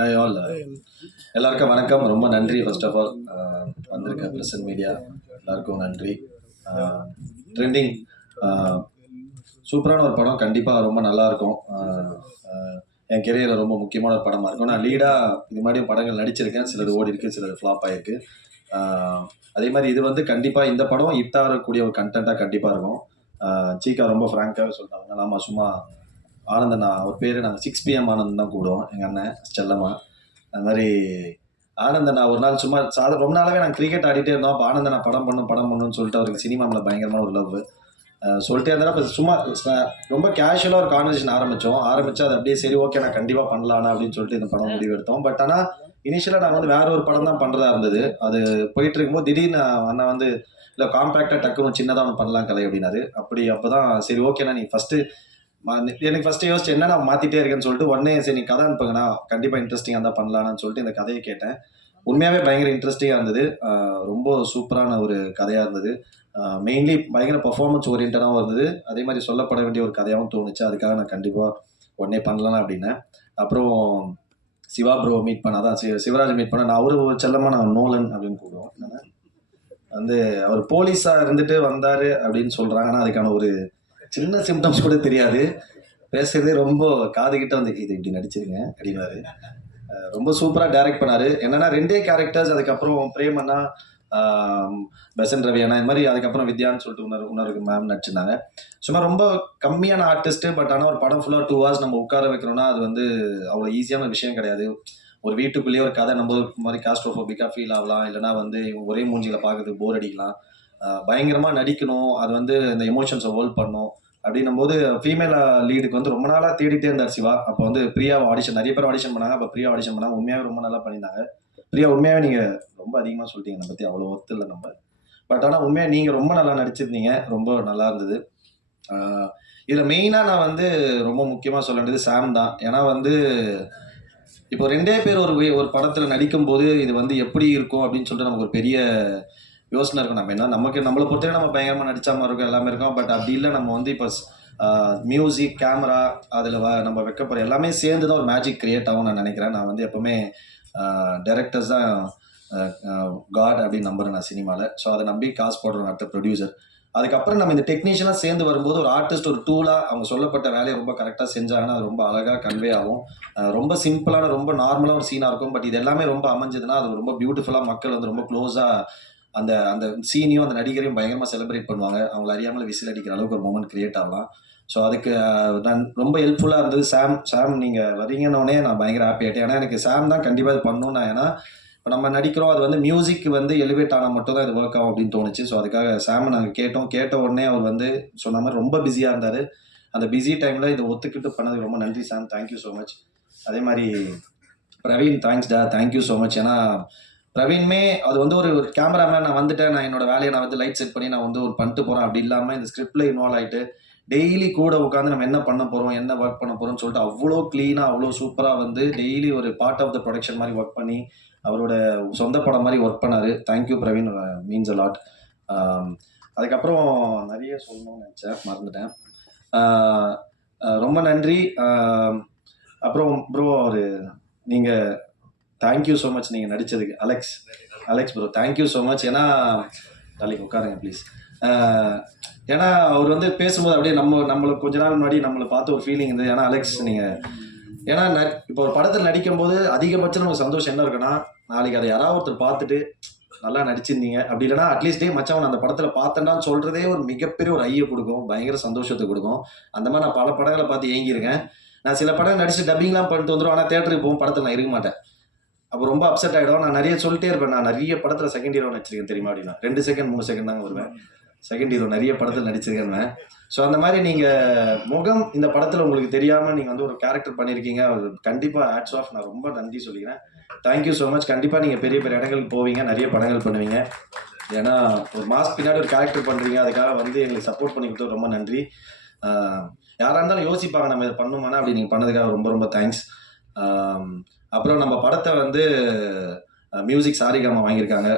All எல்லாருக்கும் வணக்கம். ரொம்ப நன்றி ஃபர்ஸ்ட் ஆஃப் ஆல் வந்திருக்க பிரசன்ட் மீடியா எல்லாருக்கும் நன்றி. ட்ரெண்டிங் சூப்பரான ஒரு படம். கண்டிப்பாக ரொம்ப நல்லா இருக்கும். என் கெரியரில் ரொம்ப முக்கியமான ஒரு படமாக இருக்கும். நான் லீடாக இது மாதிரி படங்கள் நடிச்சிருக்கேன். சிலது ஓடி இருக்கு சிலது ஃப்ளாப் ஆயிருக்கு. அதே மாதிரி இது வந்து கண்டிப்பாக இந்த படம் ஹிட் ஆகக்கூடிய ஒரு கண்டென்ட்டாக கண்டிப்பாக இருக்கும். சீக்கா ரொம்ப ஃப்ராங்காகவே சொல்லிட்டாங்க நாம சும்மா ஆனந்தண்ணா அவர் பேர் நாங்கள் சிக்ஸ் பிஎம் ஆனந்த் தான் கூடுவோம் எங்கள் அண்ணன் செல்லம்மா. அது மாதிரி ஆனந்தண்ணா ஒரு நாள் சும்மா சாதம் ரொம்ப நாளாவே நாங்கள் கிரிக்கெட் ஆடிட்டே இருந்தோம். அப்போ ஆனந்தண்ணா படம் பண்ணும் படம் பண்ணுன்னு சொல்லிட்டு அவருக்கு சினிமா மேலே பயங்கரமான ஒரு லவ் சொல்லிட்டே இருந்தாலும் இப்போ சும்மா ரொம்ப கேஷுவலாக ஒரு கான்வர்சேஷன் ஆரம்பித்தோம் ஆரம்பித்தா அது அப்படியே சரி ஓகே நான் கண்டிப்பாக பண்ணலாம்னா அப்படின்னு சொல்லிட்டு இந்த படம் முடிவு எடுத்தோம். பட் ஆனால் இனிஷியலாக நாங்கள் வந்து வேற ஒரு படம் தான் பண்ணுறதா இருந்தது. அது போயிட்டு இருக்கும்போது திடீர்னு அண்ணன் வந்து இல்லை காம்பேக்டாக டக்குன்னு சின்னதாக ஒன்று பண்ணலாம் கலை அப்படின்னாரு. அப்படி அப்போ தான் சரி ஓகேண்ணா நீ ஃபஸ்ட்டு எனக்கு ஃபஸ்ட்டு யோசிச்சு என்ன நான் மாற்றிட்டே இருக்கேன்னு சொல்லிட்டு உடனே சரி நீ கதை அனுப்புங்கண்ணா. கண்டிப்பாக இன்ட்ரெஸ்டிங்காக தான் பண்ணலான்னு சொல்லிட்டு இந்த கதையை கேட்டேன். உண்மையாகவே பயங்கர இன்ட்ரெஸ்டிங்காக இருந்தது. ரொம்ப சூப்பரான ஒரு கதையாக இருந்தது. மெயின்லி பயங்கர பர்ஃபார்மன்ஸ் ஓரியன்டாகவும் இருந்தது. அதே மாதிரி சொல்லப்பட வேண்டிய ஒரு கதையாகவும் தோணுச்சு. அதுக்காக நான் கண்டிப்பாக உடனே பண்ணலாம் அப்படின்னேன். அப்புறம் சிவா ப்ரோ மீட் பண்ண அதான் சிவராஜ் மீட் பண்ண நான் அவரு செல்லமாக நான் நோலன் அப்படின்னு கூப்பிடுவோம். வந்து அவர் போலீஸாக இருந்துட்டு வந்தார் அப்படின்னு சொல்கிறாங்க ஆனால் அதுக்கான ஒரு சின்ன சிம்டம்ஸ் கூட தெரியாது. பேசுறதே ரொம்ப காது கிட்ட வந்து இது இப்படி நடிச்சிருங்க அப்படின்னாரு. ரொம்ப சூப்பராக டைரக்ட் பண்ணாரு. என்னன்னா ரெண்டே கேரக்டர்ஸ் அதுக்கப்புறம் பிரேமண்ணா பெசன் ரவி அண்ணா இது மாதிரி அதுக்கப்புறம் வித்யான்னு சொல்லிட்டு உணர்வு இன்னொரு மேம் நடிச்சிருந்தாங்க. சும்மா ரொம்ப கம்மியான ஆர்டிஸ்ட் பட் ஆனால் ஒரு படம் ஃபுல்லாக டூ ஹவர்ஸ் நம்ம உட்கார வைக்கிறோம்னா அது வந்து அவ்வளோ ஈஸியான விஷயம் கிடையாது. ஒரு வீட்டுக்குள்ளேயே ஒரு கதை நம்ம மாதிரி காஸ்ட்ரோஃபோபிக்காக ஃபீல் ஆகலாம். இல்லைனா வந்து ஒரே மூஞ்சியில் பார்க்கறதுக்கு போர் அடிக்கலாம். பயங்கரமாக நடிக்கணும். அது வந்து இந்த எமோஷன்ஸை ஹோல்ட் பண்ணும். அப்படின்னும் போது ஃபீமேல் லீடுக்கு வந்து ரொம்ப நாளாக தேடிட்டே இருந்தார் சிவா. அப்போ வந்து பிரியாவை ஆடிஷன் நிறைய பேர் ஆடிஷன் பண்ணாங்க. அப்போ பிரியா ஆடிஷன் பண்ணாங்க. உண்மையாகவே ரொம்ப நல்லா பண்ணியிருந்தாங்க. பிரியா உண்மையாகவே நீங்கள் ரொம்ப அதிகமாக சொல்லிட்டீங்க. என்னை பற்றி அவ்வளோ ஒத்து இல்லை நம்ம. பட் ஆனால் உண்மையாக நீங்கள் ரொம்ப நல்லா நடிச்சிருந்தீங்க. ரொம்ப நல்லா இருந்தது. இதில் மெயினாக நான் வந்து ரொம்ப முக்கியமாக சொல்ல வேண்டியது சாம் தான். ஏன்னா வந்து இப்போ ரெண்டே பேர் ஒரு ஒரு படத்தில் நடிக்கும் போது இது வந்து எப்படி இருக்கும் அப்படின்னு சொல்லிட்டு நமக்கு ஒரு பெரிய யோசனை இருக்கும். நம்ம என்ன நமக்கு நம்மளை பொறுத்தவரை நம்ம பயங்கரமாக நடிச்ச மாதிரி இருக்கும் எல்லாமே இருக்கும். பட் அப்படி இல்லை நம்ம வந்து இப்போ மியூசிக் கேமரா அதில் நம்ம வைக்க போகிற எல்லாமே சேர்ந்து தான் ஒரு மேஜிக் கிரியேட் ஆகும் நான் நினைக்கிறேன். நான் வந்து எப்போவுமே டேரக்டர்ஸ் தான் காட் அப்படின்னு நம்புகிறேன் நான் சினிமாவில் ஸோ அதை நம்பி காசு போடுறேன் அடுத்த ப்ரொடியூசர் அதுக்கப்புறம் நம்ம இந்த டெக்னீஷியனாக சேர்ந்து வரும்போது ஒரு ஆர்டிஸ்ட் ஒரு டூலாக அவங்க சொல்லப்பட்ட வேலையை ரொம்ப கரெக்டாக செஞ்சாங்கன்னா அது ரொம்ப அழகாக கன்வே ஆகும். ரொம்ப சிம்பிளான ரொம்ப நார்மலாக ஒரு சீனாக இருக்கும். பட் இது எல்லாமே ரொம்ப அமைஞ்சதுன்னா அது ரொம்ப பியூட்டிஃபுல்லாக மக்கள் வந்து ரொம்ப க்ளோஸாக அந்த அந்த சீனையும் அந்த நடிகரையும் பயங்கரமாக செலிப்ரேட் பண்ணுவாங்க. அவங்கள அறியாமல் விசில் அடிக்கிற அளவுக்கு ஒரு மூமெண்ட் கிரியேட் ஆகலாம். ஸோ அதுக்கு நான் ரொம்ப ஹெல்ப்ஃபுல்லாக இருந்தது. சாம் சாம் நீங்கள் வரீங்கன்னொடனே நான் பயங்கர ஹாப்பி ஆகிட்டேன் ஏன்னா எனக்கு சாம் தான் கண்டிப்பாக இது பண்ணணும் நான் ஏன்னா இப்போ நம்ம நடிக்கிறோம் அது வந்து மியூசிக் வந்து எலிவேட் ஆனால் மட்டும் தான் இது ஒர்க் ஆகும் அப்படின்னு தோணுச்சு. ஸோ அதுக்காக சாம் நாங்கள் கேட்டோம். கேட்ட உடனே அவர் வந்து சொன்ன மாதிரி ரொம்ப பிஸியாக இருந்தார். அந்த பிஸி டைமில் இதை ஒத்துக்கிட்டு பண்ணதுக்கு ரொம்ப நன்றி சாம் தேங்க்யூ ஸோ மச் அதே மாதிரி பிரவீன் தேங்க்ஸ் டா. தேங்க்யூ ஸோ மச் ஏன்னா பிரவீன்மே அது வந்து ஒரு ஒரு கேமராமேன் நான் வந்துட்டேன். நான் என்னோட வேலையை நான் வந்து லைட் செட் பண்ணி நான் வந்து ஒரு பண்ணிட்டு போகிறேன் அப்படி இல்லாமல் இந்த ஸ்கிரிப்டில் இன்வால்வ் ஆகிட்டு டெய்லி கூட உட்காந்து நம்ம என்ன பண்ண போகிறோம் என்ன ஒர்க் பண்ண போகிறோம்னு சொல்லிட்டு அவ்வளோ க்ளீனாக அவ்வளோ சூப்பராக வந்து டெய்லி ஒரு பார்ட் ஆஃப் த ப்ரொடக்ஷன் மாதிரி ஒர்க் பண்ணி அவரோட சொந்த படம் மாதிரி ஒர்க் பண்ணாரு. Thank you Praveen. Means a lot அதுக்கப்புறம் நிறைய சொல்லணும்னு நினச்சேன். மறந்துட்டேன். ரொம்ப நன்றி. அப்புறம் ப்ரோ அவர் நீங்கள் தேங்க்யூ ஸோ மச் நீங்கள் நடித்ததுக்கு Alex Alex bro thank you so much ஏன்னா நாளைக்கு உட்காருங்க ப்ளீஸ் ஏன்னா அவர் வந்து பேசும்போது அப்படியே நம்ம நம்மளுக்கு கொஞ்ச நாள் முன்னாடி நம்மளை பார்த்து ஒரு ஃபீலிங் இருந்தது ஏன்னா அலெக்ஸ் நீங்கள் ஏன்னா ந- இப்போ ஒரு படத்தில் நடிக்கும்போது அதிகபட்சம் நமக்கு சந்தோஷம் என்ன இருக்குன்னா நாளைக்கு அதை யாராவது ஒருத்தர் பார்த்துட்டு நல்லா நடிச்சிருந்தீங்க. அப்படி இல்லைன்னா அட்லீஸ்ட் டே அந்த படத்தில் பார்த்தேன்னா சொல்கிறதே ஒரு மிகப்பெரிய ஒரு ஐயை கொடுக்கும். பயங்கர சந்தோஷத்தை கொடுக்கும். அந்த மாதிரி நான் பல படங்களை பார்த்து ஏங்கியிருக்கேன். நான் சில படம் நடிச்சு டப்பிங்லாம் பண்ணிட்டு வந்துடும் ஆனால் தேட்டருக்கு போகும். படத்தில் நான் இருக்க மாட்டேன். அப்போ ரொம்ப அப்செட் ஆகிடும் நான் நிறைய சொல்லிட்டே இருப்பேன். நான் நிறைய படத்தில் செகண்ட் ஹீரோ நடிச்சிருக்கேன் தெரியுமா அப்படின்னா. ரெண்டு செகண்ட் மூணு செகண்ட் தாங்க வருவேன். செகண்ட் ஹீரோ நிறைய படத்தில் நடிச்சிருக்கேன் ஸோ அந்த மாதிரி நீங்கள் முகம் இந்த படத்தில் உங்களுக்கு தெரியாமல் நீங்கள் வந்து ஒரு கேரக்டர் பண்ணியிருக்கீங்க அது கண்டிப்பாக ஆட்ஸ் ஆஃப் நான் ரொம்ப நன்றி சொல்லிக்கிறேன். தேங்க்யூ ஸோ மச் கண்டிப்பாக நீங்கள் பெரிய பெரிய இடங்களுக்கு போவீங்க. நிறைய படங்கள் பண்ணுவீங்க. ஏன்னா ஒரு மாஸ்க் பின்னாடி ஒரு கேரக்டர் பண்ணுறீங்க அதுக்காக வந்து எங்களுக்கு சப்போர்ட் பண்ணி கொடுத்தது ரொம்ப நன்றி. யாராக இருந்தாலும் யோசிப்பாங்க. நம்ம இதை பண்ணுமானா அப்படி நீங்கள் பண்ணதுக்காக ரொம்ப ரொம்ப தேங்க்ஸ் அப்புறம் நம்ம படத்தை வந்து மியூசிக் சாரிகாமா வாங்கியிருக்காங்க.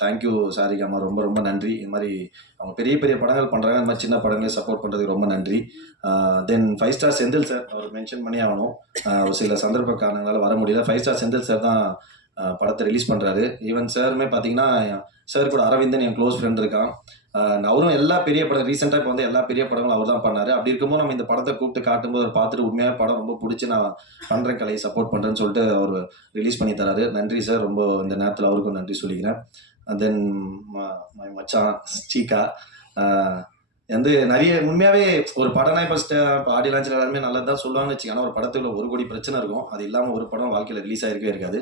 தேங்க்யூ சாரிகாமா ரொம்ப ரொம்ப நன்றி. இது மாதிரி அவங்க பெரிய பெரிய படங்கள் பண்ணுறாங்க இந்த மாதிரி சின்ன படங்களை சப்போர்ட் பண்ணுறதுக்கு ரொம்ப நன்றி. Then five star Senthil sir அவர் மென்ஷன் பண்ணி ஆகணும். ஒரு சில சந்தர்ப்ப காரணங்களால் வர முடியல. ஃபைவ் ஸ்டார் செந்தில் சார் தான் படத்தை ரிலீஸ் பண்ணுறாரு ஈவன் சாருமே பார்த்தீங்கன்னா சார் கூட அரவிந்தன் என் க்ளோஸ் ஃப்ரெண்ட் இருக்கான். அவரும் எல்லா பெரிய படம் ரீசெண்டாக இப்போ வந்து எல்லா பெரிய படங்களும் அவர் தான் பண்ணாரு. அப்படி இருக்கும்போது நம்ம இந்த படத்தை கூப்பிட்டு காட்டும்போது அவர் பார்த்துட்டு உண்மையாக படம் ரொம்ப பிடிச்சி நான் பண்ணுறேன் கலையை சப்போர்ட் பண்ணுறேன்னு சொல்லிட்டு அவர் ரிலீஸ் பண்ணி தராரு. நன்றி சார் ரொம்ப இந்த நேரத்தில் அவருக்கும் நன்றி சொல்லிக்கிறேன். தென் மச்சான் சீக்கா வந்து நிறைய உண்மையாகவே ஒரு படம்னா இப்போ இப்போ ஆடி லான்ச்சில் எல்லாருமே நல்லது தான் சொல்லுவாங்கன்னு வச்சுக்கோங்க. ஆனால் ஒரு படத்துக்குள்ள ஒரு கோடி பிரச்சனை இருக்கும். அது இல்லாமல் ஒரு படம் வாழ்க்கையில் ரிலீஸ் ஆகிருக்கவே இருக்காது.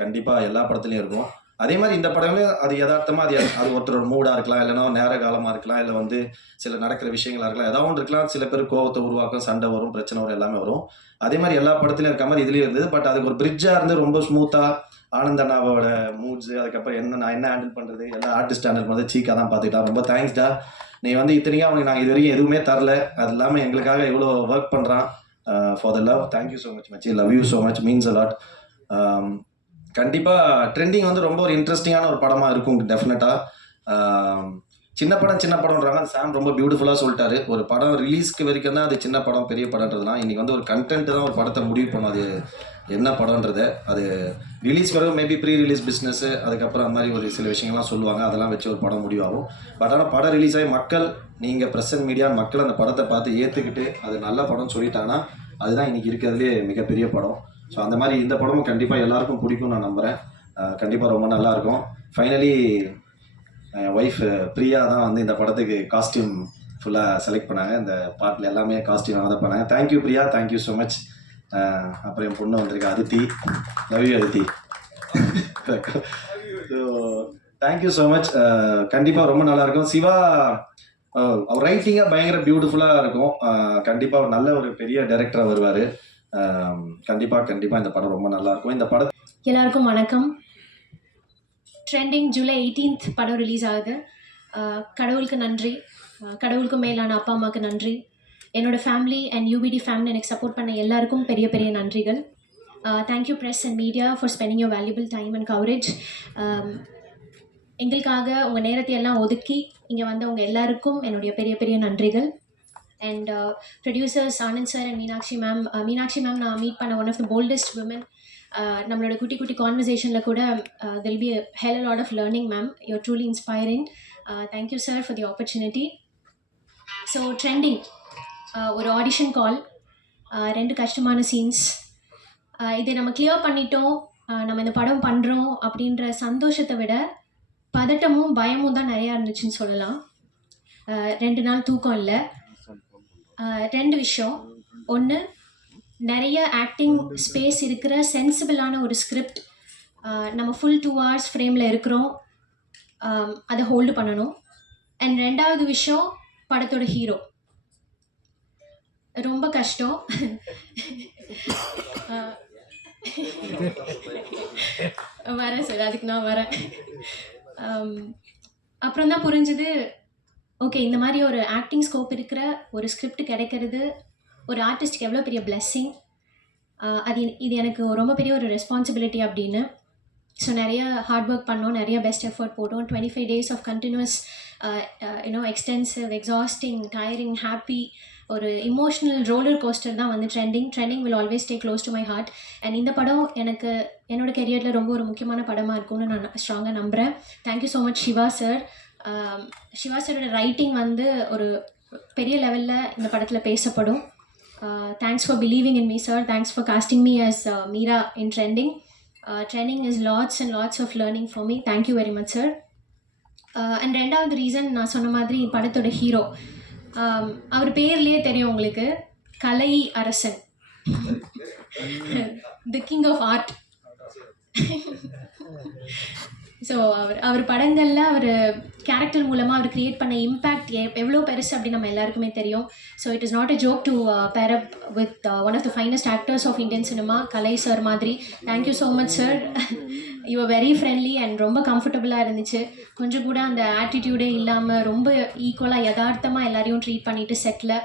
கண்டிப்பாக எல்லா படத்துலையும் இருக்கும். அதே மாதிரி இந்த படங்களும் அது யதார்த்தமாக அது அது ஒருத்தரோட மூடாக இருக்கலாம் இல்லைன்னா நேர காலமாக இருக்கலாம் இல்லை வந்து சில நடக்கிற விஷயங்களா இருக்கலாம் ஏதாவது ஒன்று இருக்கலாம். சில பேர் கோவத்தை உருவாக்கும் சண்டை வரும் பிரச்சனை வரும் எல்லாமே வரும். அதே மாதிரி எல்லா படத்துலையும் இருக்க மாதிரி இதுலேயும் இருந்தது. பட் அதுக்கு ஒரு பிரிட்ஜாக இருந்து ரொம்ப ஸ்மூத்தாக அண்ணாவோட மூட்ஸு அதுக்கப்புறம் என்ன நான் என்ன ஹேண்டில் பண்ணுறது எல்லா ஆர்டிஸ்ட் ஹேண்டில் பண்ணுறது சீக்காக தான் பார்த்துக்கிட்டா. ரொம்ப தேங்க்ஸ்டா நீ வந்து இத்தனைக்கும் அவனுக்கு நாங்கள் இது வரைக்கும் எதுவுமே தரல. அது இல்லாமல் எங்களுக்காக இவ்வளோ ஒர்க் பண்ணுறான் for the love thank you so much மச்சி. Love you so much means a lot கண்டிப்பாக ட்ரெண்டிங் வந்து ரொம்ப ஒரு இன்ட்ரெஸ்டிங்கான ஒரு படமாக இருக்கும் டெஃபினட்டாக சின்ன படம் சின்ன படம்ன்றாங்க. சாம் ரொம்ப பியூட்டிஃபுல்லாக சொல்லிட்டாரு. ஒரு படம் ரிலீஸ்க்கு வரைக்கும் தான் அது சின்ன படம் பெரிய படம்ன்றதுலாம். இன்றைக்கி வந்து ஒரு கண்டென்ட் தான் ஒரு படத்தை முடிவு பண்ணும். அது என்ன படம்ன்றது. அது ரிலீஸ் வரும். மேபி ப்ரீ ரிலீஸ் பிஸ்னஸ்ஸு அதுக்கப்புறம் அந்த மாதிரி ஒரு சில விஷயங்கள்லாம் சொல்லுவாங்க. அதெல்லாம் வச்சு ஒரு படம் முடிவாகும். பட் ஆனால் படம் ரிலீஸ் ஆகி மக்கள் நீங்கள் ப்ரெசன்ட் மீடியா மக்கள் அந்த படத்தை பார்த்து ஏற்றுக்கிட்டு அது நல்ல படம்னு சொல்லிட்டாங்கன்னா அதுதான் இன்றைக்கி இருக்கிறதுலே மிகப்பெரிய படம். ஸோ அந்த மாதிரி இந்த படமும் கண்டிப்பாக எல்லாருக்கும் பிடிக்கும் நான் நம்புகிறேன் கண்டிப்பாக ரொம்ப நல்லாயிருக்கும். ஃபைனலி என் ஒய்ஃப் பிரியா தான் வந்து இந்த படத்துக்கு காஸ்டியூம் ஃபுல்லாக செலக்ட் பண்ணாங்க. இந்த பாட்டில் எல்லாமே காஸ்டியூம் அவங்க தான் பண்ணாங்க. Thank you Priya. Thank you so much அப்புறம் என் பொண்ணு வந்திருக்கு Aditi. Love you Aditi. So thank you so much கண்டிப்பாக ரொம்ப நல்லாயிருக்கும். சிவா அவர் ரைட்டிங்காக பயங்கர பியூட்டிஃபுல்லாக இருக்கும். கண்டிப்பாக நல்ல ஒரு பெரிய டைரக்டராக வருவார். கண்டிப்பாக கண்டிப்பாக இந்த படம் ரொம்ப நல்லா இருக்கும் இந்த படம் எல்லாருக்கும் வணக்கம். ட்ரெண்டிங் ஜூலை 18th படம் ரிலீஸ் ஆகுது. கடவுளுக்கு நன்றி. கடவுளுக்கு மேலான அப்பா அம்மாவுக்கு நன்றி. என்னோட ஃபேமிலி அண்ட் யூபிடி ஃபேமிலி எனக்கு சப்போர்ட் பண்ண எல்லாருக்கும் பெரிய பெரிய நன்றிகள். Thank you press and media for spending your valuable time and coverage எங்களுக்காக உங்கள் நேரத்தை எல்லாம் ஒதுக்கி இங்கே வந்தவங்க எல்லாருக்கும் என்னுடைய பெரிய பெரிய நன்றிகள். And producers Anand sir and Meenakshi ma'am Meenakshi ma'am நான் மீட் பண்ண one of the boldest woman நம்மளோட குட்டி குட்டி கான்வர்சேஷனில் கூட till be hell lot of learning ma'am you're truly inspiring thank you sir for the opportunity so trending ஒரு audition call uh, ரெண்டு கஷ்டமான சீன்ஸ் uh, இதை நம்ம கிளியர் பண்ணிட்டோம். Uh, நம்ம இந்த படம் பண்ணுறோம் அப்படின்ற சந்தோஷத்தை விட பதட்டமும் பயமும் தான் நிறையா இருந்துச்சுன்னு சொல்லலாம். ரெண்டு நாள் தூக்கம் இல்லை. ரெண்டு விஷயம். ஒன்று நிறைய ஆக்டிங் ஸ்பேஸ் இருக்கிற சென்சிபிளான ஒரு ஸ்கிரிப்ட் நம்ம ஃபுல் டூ ஹவர்ஸ் ஃப்ரேமில் இருக்கிறோம். அதை ஹோல்டு பண்ணணும். அண்ட் ரெண்டாவது விஷயம் படத்தோட ஹீரோ ரொம்ப கஷ்டம். வரேன் சார் அதுக்கு நான் வரேன். அப்புறம் தான் புரிஞ்சுது ஓகே இந்த மாதிரி ஒரு ஆக்டிங் ஸ்கோப் இருக்கிற ஒரு ஸ்கிரிப்ட் கிடைக்கிறது ஒரு ஆர்டிஸ்ட்க்கு எவ்வளோ பெரிய பிளெஸ்ஸிங் அது இது எனக்கு ரொம்ப பெரிய ஒரு ரெஸ்பான்சிபிலிட்டி அப்படின்னு. ஸோ நிறைய ஹார்ட் ஒர்க் பண்ணோம் நிறைய பெஸ்ட் எஃபர்ட் போட்டோம். Twenty five days of continuous you know extensive exhausting tiring happy ஒரு இமோஷனல் ரோலர் கோஸ்டர் தான் வந்து trending trending will always stay close to my heart and இந்த படம் எனக்கு என்னோட கெரியரில் ரொம்ப ஒரு முக்கியமான படமாக இருக்கும்னு நான் ஸ்ட்ராங்காக நம்புகிறேன் thank you so much Siva sir Siva writing வந்து ஒரு பெரிய லெவலில் இந்த படத்தில் பேசப்படும். Thanks for believing in me sir thanks for casting me as Meera in trending trending is lots and lots of learning for me thank you very much sir and ரெண்டாவது reason நான் சொன்ன மாதிரி படத்தோட ஹீரோ அவர் பேர்லேயே தெரியும் உங்களுக்கு. Kalai Arasan. The king of art so அவர் அவர் படங்களில் அவர் கேரக்டர் மூலமாக அவர் கிரியேட் பண்ண இம்பேக்ட் எவ்வளோ பெருசு அப்படி நம்ம எல்லாருக்குமே தெரியும். So it is not a joke to pair up with one of the finest actors of Indian cinema Kalai sir மாதிரி. Thank you so much sir you very friendly and ரொம்ப கம்ஃபர்டபுளாக இருந்துச்சு. கொஞ்சம் கூட அந்த ஆட்டிடியூடே இல்லாமல் ரொம்ப ஈக்குவலாக யதார்த்தமாக எல்லாரையும் ட்ரீட் பண்ணிவிட்டு settle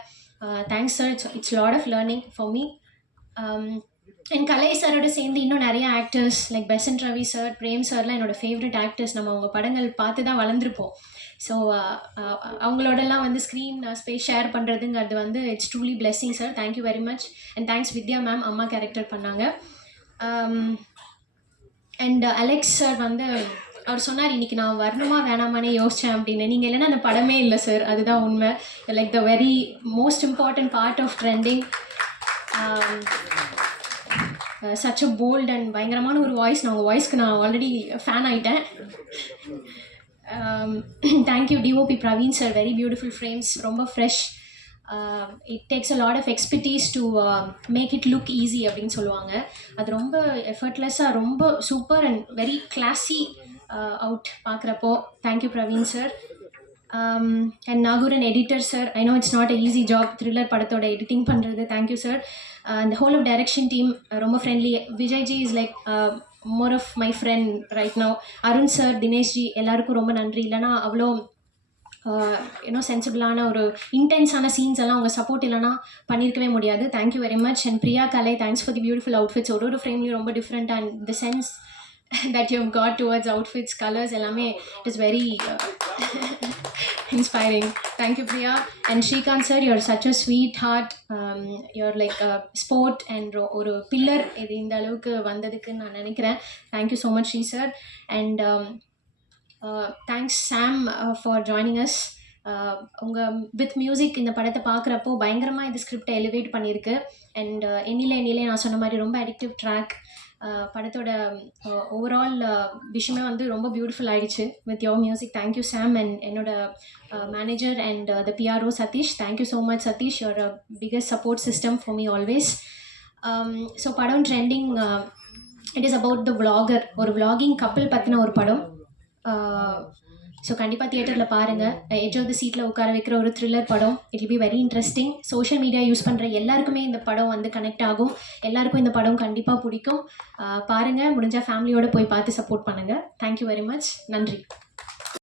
thanks sir it's it's lot of learning for me and Kalai சாரோட சேர்ந்து இன்னும் நிறைய actors like Besant Ravi sir Prem சார்லாம் என்னோட ஃபேவரட் ஆக்டர்ஸ் நம்ம அவங்க படங்கள் பார்த்து தான் வளர்ந்துருப்போம். ஸோ uh, uh, அவங்களோடலாம் வந்து ஸ்க்ரீன் ஸ்பேஸ் uh, ஷேர் பண்ணுறதுங்கிறது வந்து it's truly blessing sir thank you very much and thanks Vidya ma'am அம்மா கேரக்டர் பண்ணாங்க. அண்ட் அலெக்ஸ் சார் வந்து அவர் சொன்னார் இன்னைக்கு நான் வரணுமா வேணாமானே யோசித்தேன் அப்படின்னு. நீங்கள் இல்லைன்னா அந்த படமே இல்லை சார் அதுதான் உண்மை. Like the very most important part of trending such a bold and பயங்கரமான ஒரு வாய்ஸ் நான் உங்கள் வாய்ஸ்க்கு நான் ஆல்ரெடி ஃபேன் ஆகிட்டேன் thank you DOP Praveen sir very beautiful frames ரொம்ப fresh it takes a lot of expertise to make it look easy அப்படின்னு சொல்லுவாங்க. அது ரொம்ப எஃபர்ட்லெஸ்ஸாக ரொம்ப super and very classy out பார்க்குறப்போ. Thank you Praveen sir and Nagooran editor sir I know it's not a easy job thriller படத்தோட editing பண்ணுறது thank you sir அந்த ஹோல் ஆஃப் டைரக்ஷன் டீம் ரொம்ப friendly Vijayji is like more of my friend right now Arun sir Dineshji எல்லாருக்கும் ரொம்ப நன்றி. இல்லைனா அவ்வளோ you know சென்சிபிளான ஒரு இன்டென்ஸான சீன்ஸ் எல்லாம் அவங்க சப்போர்ட் இல்லைனா பண்ணியிருக்கவே முடியாது. Thank you very much and Priya Kalai thanks for the beautiful outfits ஒரு ஒரு ஃப்ரேம்லேயும் ரொம்ப different and the sense that you got towards outfits colours எல்லாமே it is very inspiring thank you Priya and Srikanth sir you're such a sweet heart you're like sport and ஒரு pillar இது இந்த அளவுக்கு வந்ததுக்கு நான் நினைக்கிறேன். Thank you so much Sri sir and thanks Sam for joining us உங்கள் with music இந்த படத்தை பார்க்குறப்போ பயங்கரமாக இந்த ஸ்கிரிப்டை எலிவேட் பண்ணியிருக்கு. அண்ட் எண்ணில எண்ணிலே நான் சொன்ன மாதிரி ரொம்ப அடிக்டிவ் ட்ராக் படத்தோட ஓவரால் விஷயமே வந்து ரொம்ப பியூட்டிஃபுல் ஆயிடுச்சு. With your music thank you Sam and என்னோட manager and the PRO Satish thank you so much Satish your biggest support system for me always so படம் trending it is about the vlogger ஒரு vlogging கப்பல் பற்றின ஒரு படம். So கண்டிப்பாக தியேட்டரில் பாருங்கள் எஜ் ஆஃப் த சீட்டில் உட்கார வைக்கிற ஒரு த்ரில்லர் படம். It will be very interesting social media use பண்ணுற எல்லாருக்குமே இந்த படம் வந்து கனெக்ட் ஆகும். எல்லாருக்கும் இந்த படம் கண்டிப்பாக பிடிக்கும். பாருங்கள் முடிஞ்சால் ஃபேமிலியோடு போய் பார்த்து சப்போர்ட் பண்ணுங்கள் தேங்க்யூ வெரி மச் நன்றி.